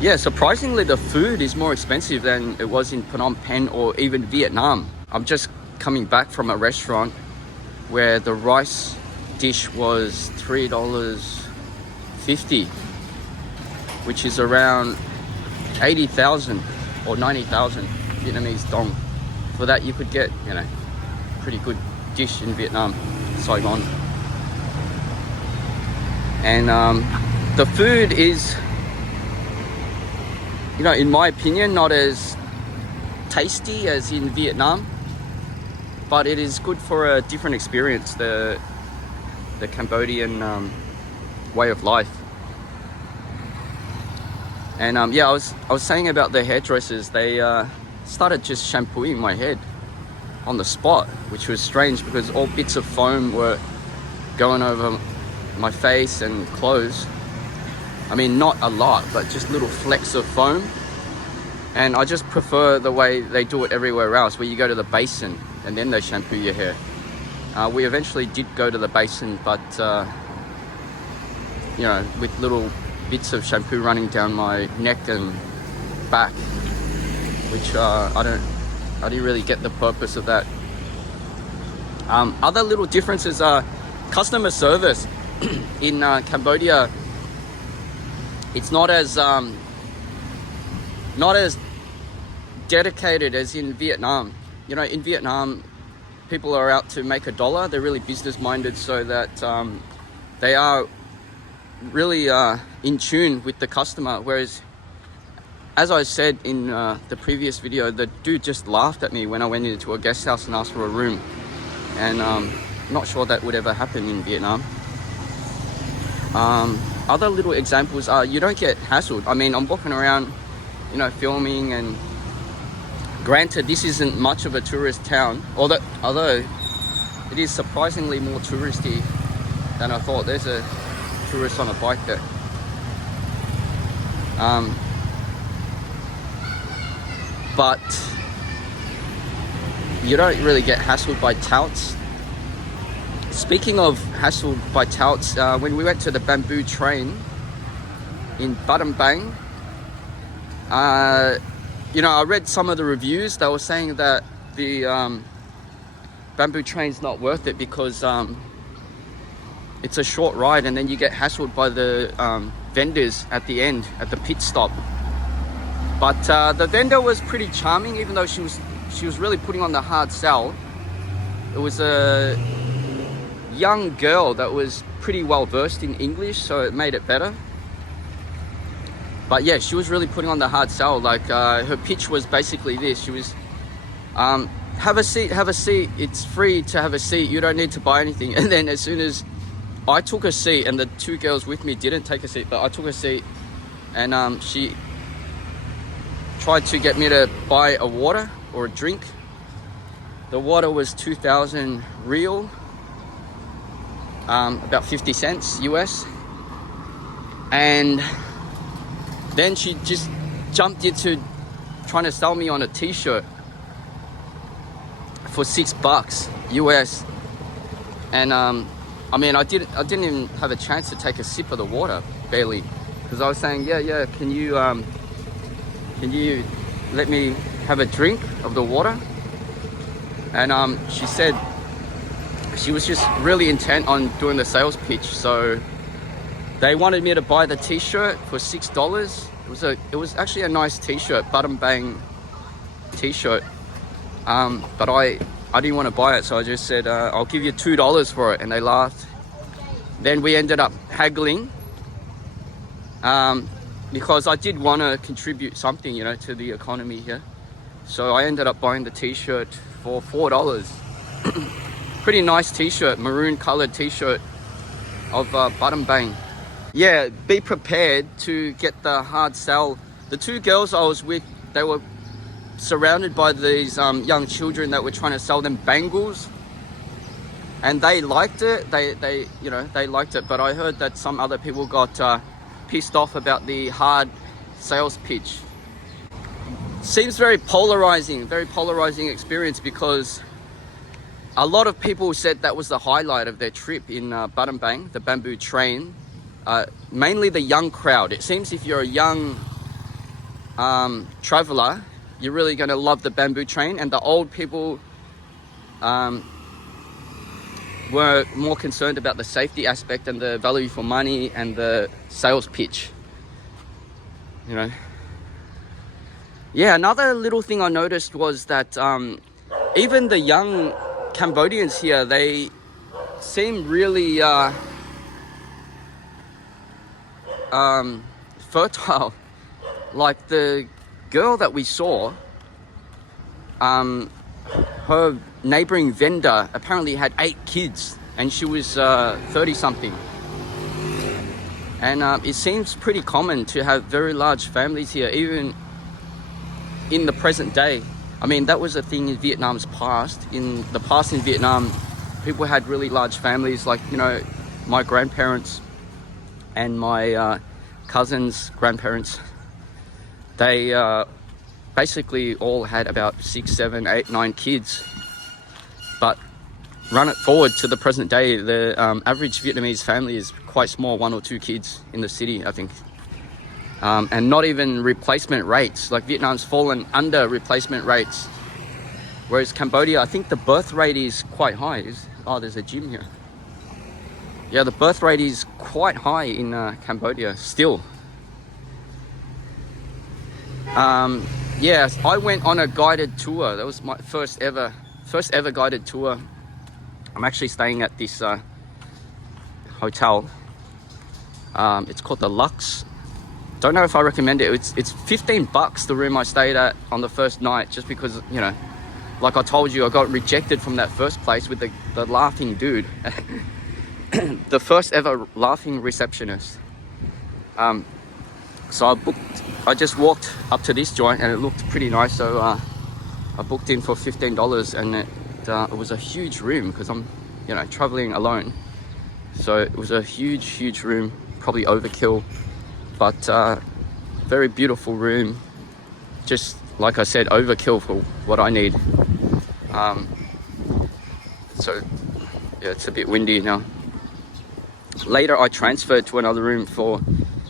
Yeah, surprisingly, the food is more expensive than it was in Phnom Penh or even Vietnam. I'm just coming back from a restaurant where the rice dish was $3.50, which is around 80,000 or 90,000 Vietnamese dong. For that, you could get, pretty good dish in Vietnam, Saigon. And the food is, in my opinion, not as tasty as in Vietnam, but it is good for a different experience, the Cambodian way of life. And I was saying about the hairdressers. They started just shampooing my head on the spot, which was strange because all bits of foam were going over my face and clothes. I mean, not a lot, but just little flecks of foam. And I just prefer the way they do it everywhere else, where you go to the basin and then they shampoo your hair. We eventually did go to the basin, but with little bits of shampoo running down my neck and back, which I didn't really get the purpose of that. Other little differences are customer service. In Cambodia, it's not as dedicated as in Vietnam. In Vietnam, people are out to make a dollar. They're really business minded, so that they are really in tune with the customer. Whereas, as I said in the previous video, the dude just laughed at me when I went into a guest house and asked for a room. And I'm not sure that would ever happen in Vietnam. Other little examples are you don't get hassled. I mean, I'm walking around, filming, and granted, this isn't much of a tourist town, although it is surprisingly more touristy than I thought. There's a tourist on a bike there. But you don't really get hassled by touts. Speaking of hassled by touts, when we went to the bamboo train in Battambang, I read some of the reviews. They were saying that the bamboo train's not worth it because it's a short ride and then you get hassled by the vendors at the end, at the pit stop. But the vendor was pretty charming, even though she was really putting on the hard sell. It was a young girl that was pretty well versed in English, so it made it better. But yeah, she was really putting on the hard sell. Like her pitch was basically this. She was, have a seat, it's free to have a seat, you don't need to buy anything. And then as soon as I took a seat, and the two girls with me didn't take a seat, but I took a seat, and she tried to get me to buy a water or a drink. The water was 2,000 real, about 50 cents US. And then she just jumped into trying to sell me on a t-shirt for $6 US. And I didn't even have a chance to take a sip of the water, barely, because I was saying, yeah, can you let me have a drink of the water? And she said she was just really intent on doing the sales pitch. So they wanted me to buy the t-shirt for $6. It was actually a nice t-shirt, Battambang t-shirt. But I didn't want to buy it, so I just said, I'll give you $2 for it, and they laughed. Then we ended up haggling, because I did want to contribute something, to the economy here. So I ended up buying the t-shirt for $4. Pretty nice t-shirt, maroon colored t-shirt of Battambang. Yeah, be prepared to get the hard sell. The two girls I was with, they were surrounded by these young children that were trying to sell them bangles, and they liked it. They liked it. But I heard that some other people got pissed off about the hard sales pitch. Seems very polarizing experience, because a lot of people said that was the highlight of their trip in Battambang, the bamboo train. Mainly the young crowd. It seems if you're a young traveler, you're really going to love the bamboo train. And the old people were more concerned about the safety aspect and the value for money and the sales pitch, you know. Yeah, another little thing I noticed was that even the young Cambodians here, they seem really fertile. Like the girl that we saw, her neighboring vendor apparently had 8 kids and she was 30 something. And it seems pretty common to have very large families here, even in the present day. I mean, that was a thing in Vietnam's past. In the past in Vietnam, people had really large families, like, you know, my grandparents and my cousins' grandparents. They basically all had about 6, 7, 8, 9 kids. But run it forward to the present day, the average Vietnamese family is quite small, 1 or 2 kids in the city, I think. And not even replacement rates. Like Vietnam's fallen under replacement rates. Whereas Cambodia, I think the birth rate is quite high. Oh, there's a gym here. Yeah, the birth rate is quite high in Cambodia still. Yeah, I went on a guided tour. That was my first ever guided tour. I'm actually staying at this hotel. It's called the Lux. Don't know if I recommend it. It's $15 the room I stayed at on the first night, just because, you know, like I told you, I got rejected from that first place with the laughing dude. The first ever laughing receptionist. So I just walked up to this joint and it looked pretty nice, so I booked in for $15, and it was a huge room because I'm, you know, traveling alone. So it was a huge room, probably overkill, but very beautiful room. Just like I said, overkill for what I need. So yeah, it's a bit windy now. Later I transferred to another room for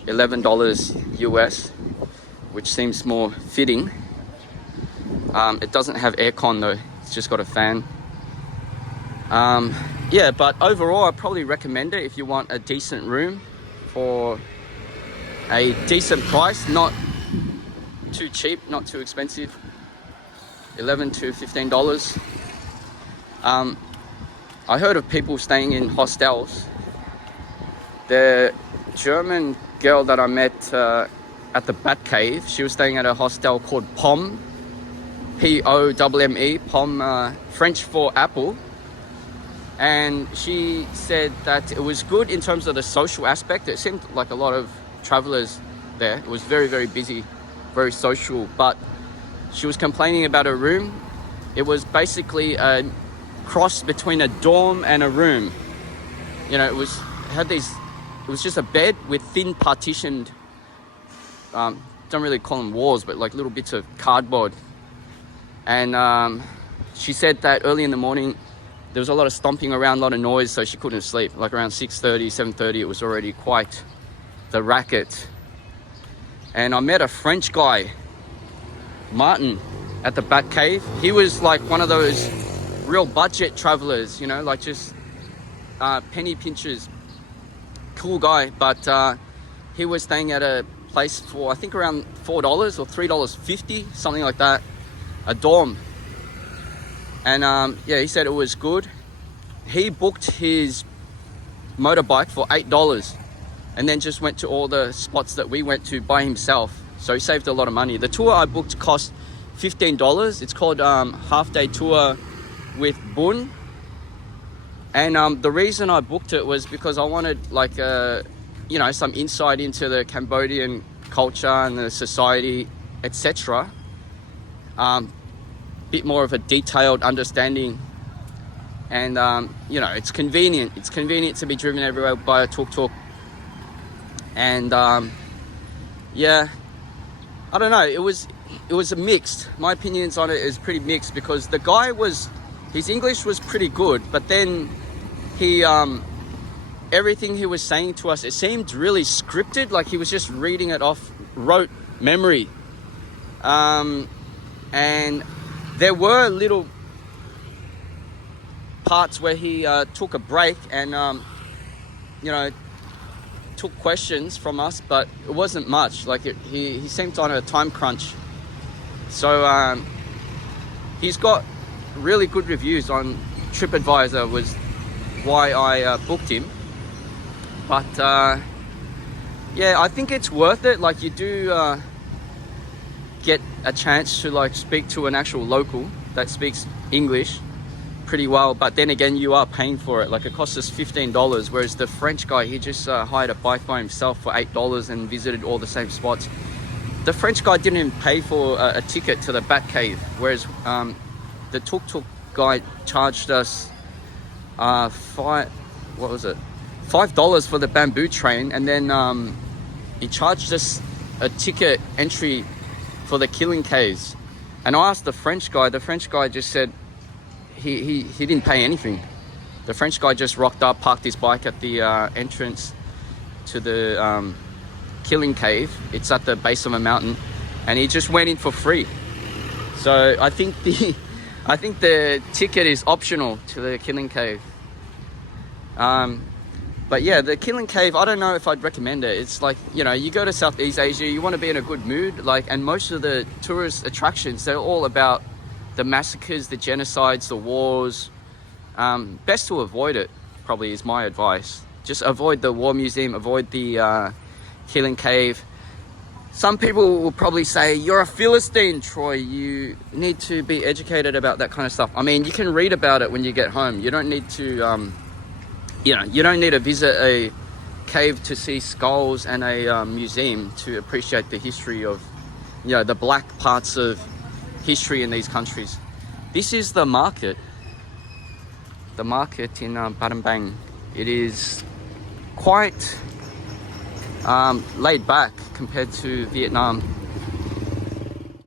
$11 US, which seems more fitting. It doesn't have aircon though, it's just got a fan. Yeah, but overall I probably recommend it if you want a decent room for a decent price, not too cheap, not too expensive. $11 to $15. I heard of people staying in hostels. The German girl that I met at the Bat Cave, she was staying at a hostel called Pomme, P-O-M-M-E, Pomme, French for apple. And she said that it was good in terms of the social aspect. It seemed like a lot of travelers there. It was very busy, very social, but she was complaining about her room. It was basically a cross between a dorm and a room. You know, it was just a bed with thin partitioned, don't really call them walls, but like little bits of cardboard. And she said that early in the morning there was a lot of stomping around, a lot of noise, so she couldn't sleep. Like around 6:30, 7:30, it was already quite the racket. And I met a French guy, Martin, at the Bat Cave. He was like one of those real budget travelers, you know, like just penny pinchers. Cool guy, but he was staying at a place for I think around $4 or $3.50, something like that, a dorm. And yeah, he said it was good. He booked his motorbike for $8 and then just went to all the spots that we went to by himself, so he saved a lot of money. The tour I booked cost $15. It's called half day tour with Bun. And the reason I booked it was because I wanted like you know, some insight into the Cambodian culture and the society, etc. Bit more of a detailed understanding. And you know, it's convenient. It's convenient to be driven everywhere by a tuk-tuk. And yeah, I don't know. It was a mixed. My opinions on it is pretty mixed because the guy his English was pretty good, but then he everything he was saying to us, it seemed really scripted, like he was just reading it off rote memory. And there were little parts where he took a break and you know, took questions from us, but it wasn't much. Like he seemed on a time crunch. So he's got really good reviews on TripAdvisor, was why I booked him. But yeah, I think it's worth it. Like, you do get a chance to like speak to an actual local that speaks English pretty well, but then again, you are paying for it. Like, it costs us $15, whereas the French guy, he just hired a bike by himself for $8 and visited all the same spots. The French guy didn't even pay for a ticket to the Bat Cave, whereas the tuk-tuk guy charged us $5 for the bamboo train, and then he charged us a ticket entry for the Killing Caves. And I asked the French guy just said he didn't pay anything. The French guy just rocked up, parked his bike at the entrance to the Killing Cave. It's at the base of a mountain, and he just went in for free. So I think the ticket is optional to the Killing Cave. But yeah, the Killing Cave, I don't know if I'd recommend it. It's like, you know, you go to Southeast Asia, you want to be in a good mood, like, and most of the tourist attractions, they're all about the massacres, the genocides, the wars. Best to avoid it, probably, is my advice. Just avoid the War Museum, avoid the Killing Cave. Some people will probably say, you're a Philistine, Troy. You need to be educated about that kind of stuff. I mean, you can read about it when you get home. You don't need to, you know, you don't need to visit a cave to see skulls and a museum to appreciate the history of, you know, the black parts of history in these countries. This is the market in Battambang. It is quite laid back compared to Vietnam.